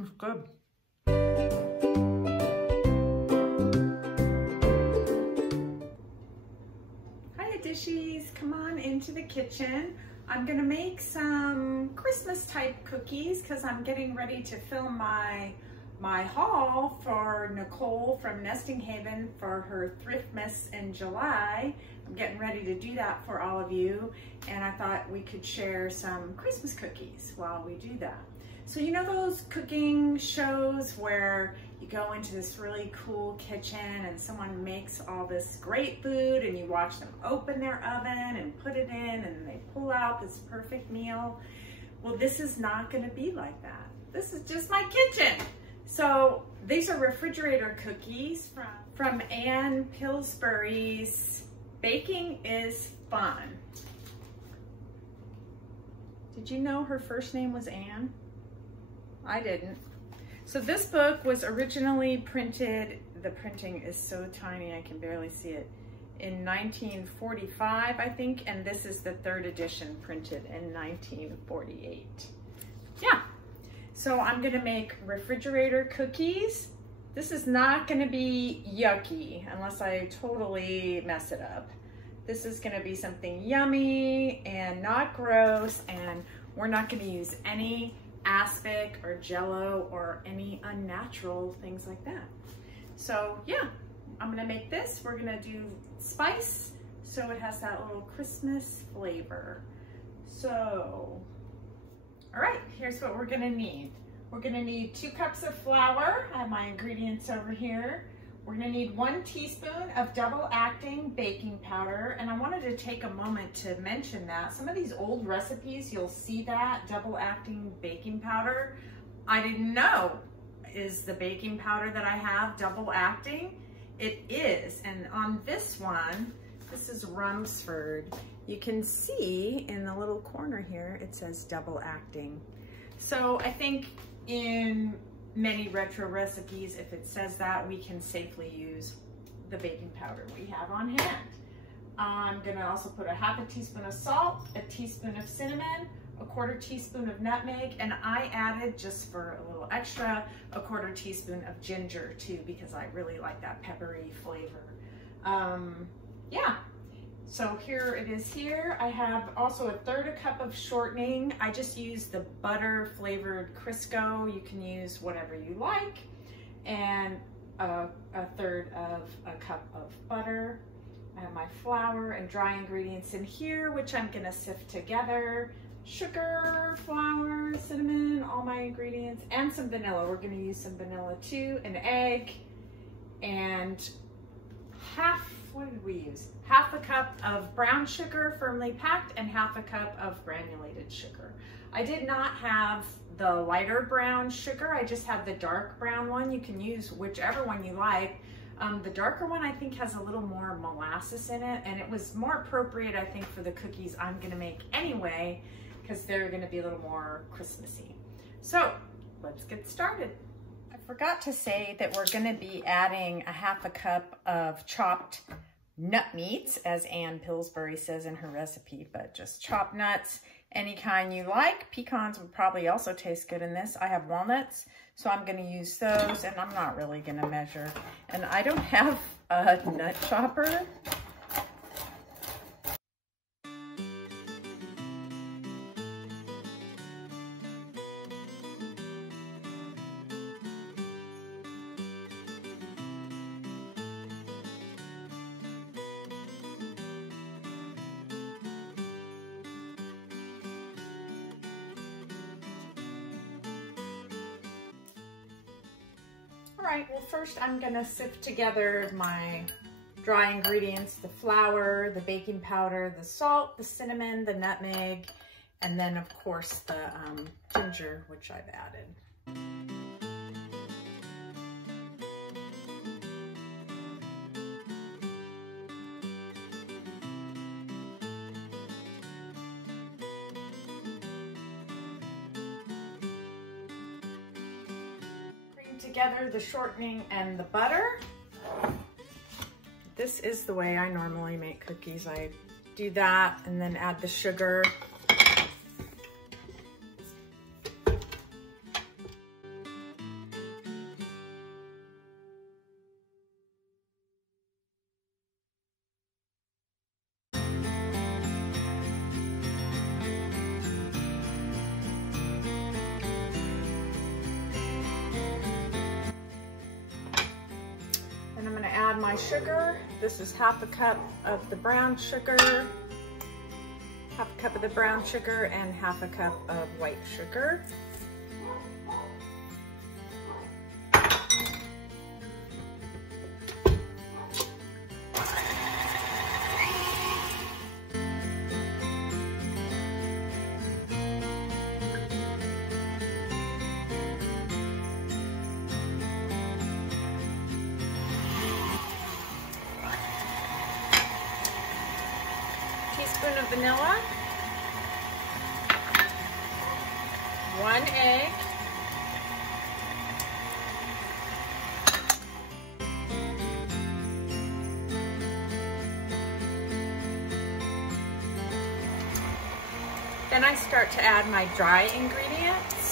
It's good. Hiya dishies, come on into the kitchen. I'm gonna make some Christmas type cookies because I'm getting ready to film my haul for Nicole from Nesting Haven for her Thriftmas in July. I'm getting ready to do that for all of you, and I thought we could share some Christmas cookies while we do that. So you know those cooking shows where you go into this really cool kitchen and someone makes all this great food and you watch them open their oven and put it in and they pull out this perfect meal? Well, this is not gonna be like that. This is just my kitchen. So these are refrigerator cookies from Ann Pillsbury's Baking is Fun. Did you know her first name was Ann? I didn't. So this book was originally printed, the printing is so tiny I can barely see it, in 1945, I think, and this is the third edition printed in 1948. Yeah. So I'm gonna make refrigerator cookies. This is not gonna be yucky unless I totally mess it up. This is gonna be something yummy and not gross, and we're not gonna use any aspic or JELLO or any unnatural things like that. So yeah, I'm gonna make this. We're gonna do spice so it has that little Christmas flavor. So, all right, here's what we're gonna need. We're gonna need 2 cups of flour. I have my ingredients over here. We're gonna need 1 teaspoon of double acting baking powder. And I wanted to take a moment to mention that some of these old recipes, you'll see that double acting baking powder. I didn't know is the baking powder that I have double acting. It is, and on this one, this is Rumsford. You can see in the little corner here, it says double acting. So I think in many retro recipes, if it says that, we can safely use the baking powder we have on hand. I'm gonna also put a half a teaspoon of salt, a teaspoon of cinnamon, a 1/4 teaspoon of nutmeg, and I added, just for a little extra, a 1/4 teaspoon of ginger too, because I really like that peppery flavor. Yeah. So here it is here. I have also a 1/3 cup of shortening. I just use the butter flavored Crisco. You can use whatever you like. And a 1/3 of a cup of butter. I have my flour and dry ingredients in here, which I'm gonna sift together. Sugar, flour, cinnamon, all my ingredients, and some vanilla. We're gonna use some vanilla too, an egg, and what did we use? Half a cup of brown sugar firmly packed and half a cup of granulated sugar. I did not have the lighter brown sugar. I just have the dark brown one. You can use whichever one you like. The darker one I think has a little more molasses in it, and it was more appropriate I think for the cookies I'm gonna make anyway, because they're gonna be a little more Christmassy. So let's get started. I forgot to say that we're gonna be adding a half a cup of chopped nut meats, as Ann Pillsbury says in her recipe, but just chopped nuts, any kind you like. Pecans would probably also taste good in this. I have walnuts, so I'm gonna use those, and I'm not really gonna measure. And I don't have a nut chopper. All right, well first I'm gonna sift together my dry ingredients, the flour, the baking powder, the salt, the cinnamon, the nutmeg, and then of course the ginger, which I've added. Together the shortening and the butter. This is the way I normally make cookies. I do that and then add the sugar. my sugar. This is half a cup of the brown sugar, half a cup of the brown sugar, and half a cup of white sugar. Teaspoon of vanilla, 1 egg, then I start to add my dry ingredients.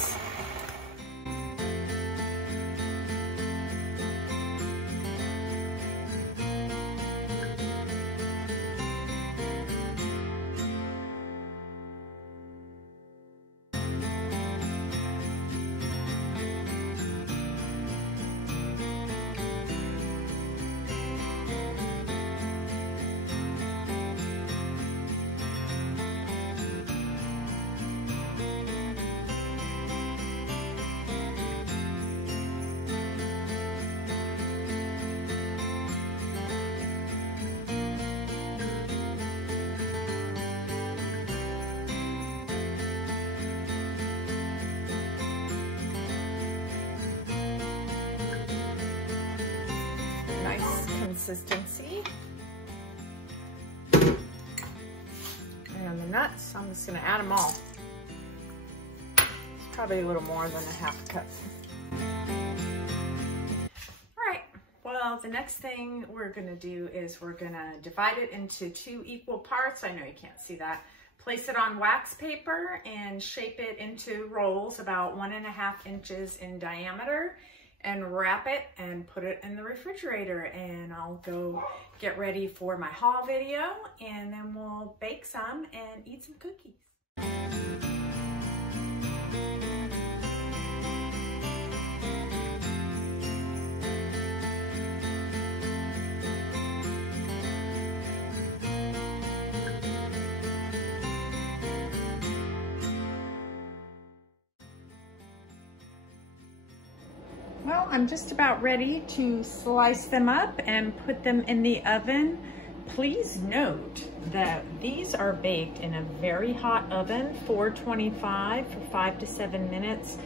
Consistency. And on the nuts, I'm just going to add them all. It's probably a little more than a half cup. All right, well, the next thing we're going to do is we're going to divide it into 2 equal parts. I know you can't see that. Place it on wax paper and shape it into rolls about 1.5 inches in diameter, and wrap it and put it in the refrigerator, and I'll go get ready for my haul video, and then we'll bake some and eat some cookies. Well, I'm just about ready to slice them up and put them in the oven. Please note that these are baked in a very hot oven, 425 for 5 to 7 minutes.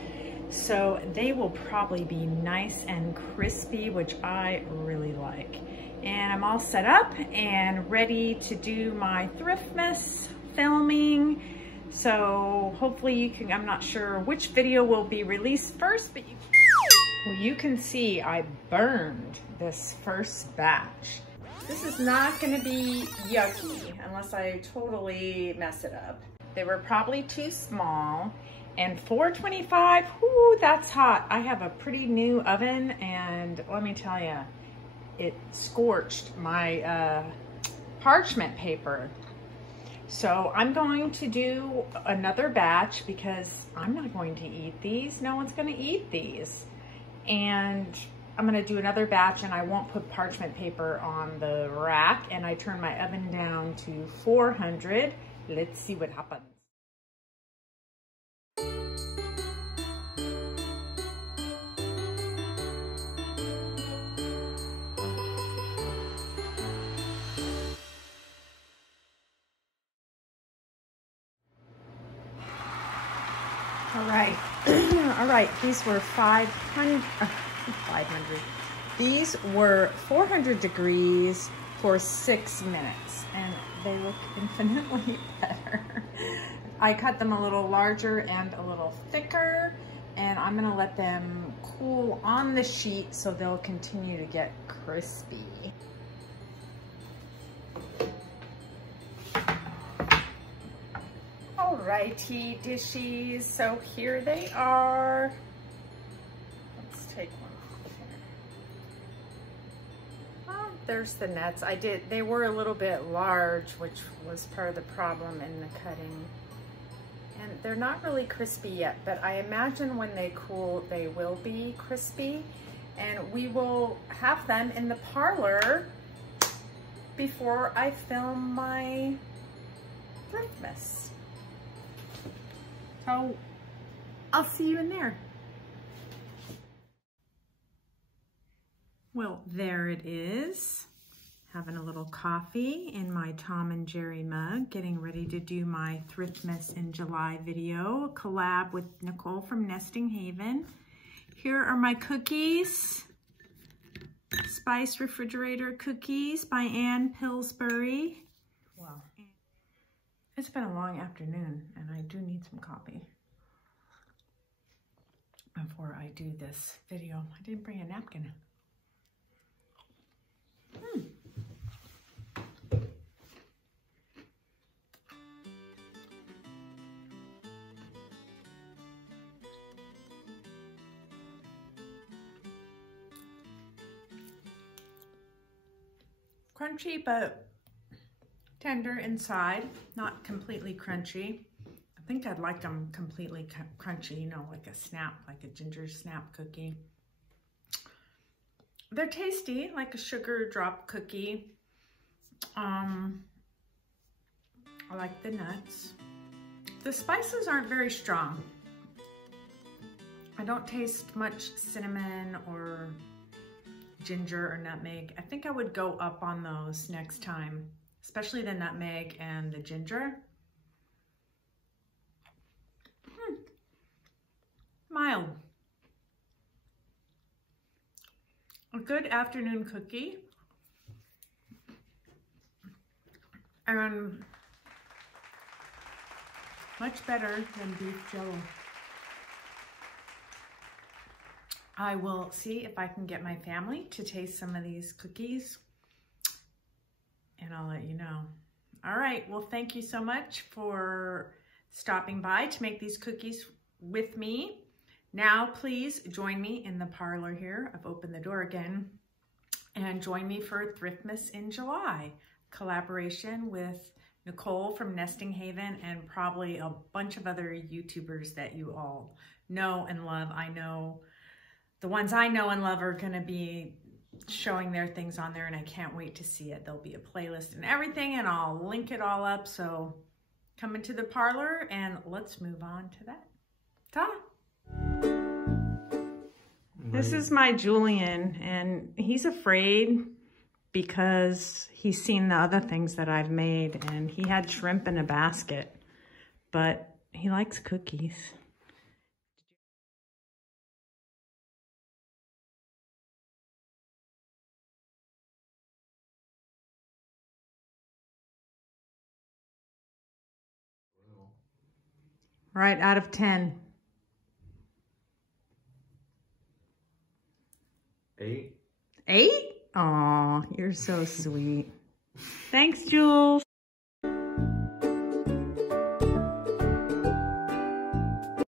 So they will probably be nice and crispy, which I really like. And I'm all set up and ready to do my Thriftmas filming. So hopefully you can, I'm not sure which video will be released first, but you can see I burned this first batch. This is not gonna be yucky unless I totally mess it up. They were probably too small, and 425, whoo, that's hot. I have a pretty new oven, and let me tell you, it scorched my parchment paper. So I'm going to do another batch because I'm not going to eat these. No one's gonna eat these. And I'm gonna do another batch, and I won't put parchment paper on the rack, and I turn my oven down to 400. Let's see what happens. All right. All right, these were 500. These were 400 degrees for 6 minutes, and they look infinitely better. I cut them a little larger and a little thicker, and I'm gonna let them cool on the sheet so they'll continue to get crispy. Alrighty, dishies, so here they are. Let's take one off here. Oh, there's the nuts. They were a little bit large, which was part of the problem in the cutting. And they're not really crispy yet, but I imagine when they cool, they will be crispy. and we will have them in the parlor before I film my Thriftmas. So I'll see you in there. Well, there it is. Having a little coffee in my Tom and Jerry mug, getting ready to do my Thriftmas in July video, a collab with Nicole from Nesting Haven. Here are my cookies, Spice Refrigerator Cookies by Ann Pillsbury. Wow. It's been a long afternoon and I do need some coffee before I do this video. I didn't bring a napkin. Crunchy, but tender inside, not completely crunchy. I think I'd like them completely crunchy, you know, like a snap, like a ginger snap cookie. They're tasty, like a sugar drop cookie. I like the nuts. The spices aren't very strong. I don't taste much cinnamon or ginger or nutmeg. I think I would go up on those next time, especially the nutmeg and the ginger. Mild. A good afternoon cookie. And much better than beef jello. I will see if I can get my family to taste some of these cookies, and I'll let you know. All right, well, thank you so much for stopping by to make these cookies with me. Now, please join me in the parlor here. I've opened the door again, and join me for Thriftmas in July, collaboration with Nicole from Nesting Haven and probably a bunch of other YouTubers that you all know and love. I know the ones I know and love are gonna be showing their things on there, and I can't wait to see it. There'll be a playlist and everything, and I'll link it all up. So come into the parlor and let's move on to that. Ta! This is my Julian, and he's afraid because he's seen the other things that I've made, and he had shrimp in a basket, but he likes cookies. Right, out of 10. 8. 8? Aw, you're so sweet. Thanks, Jules.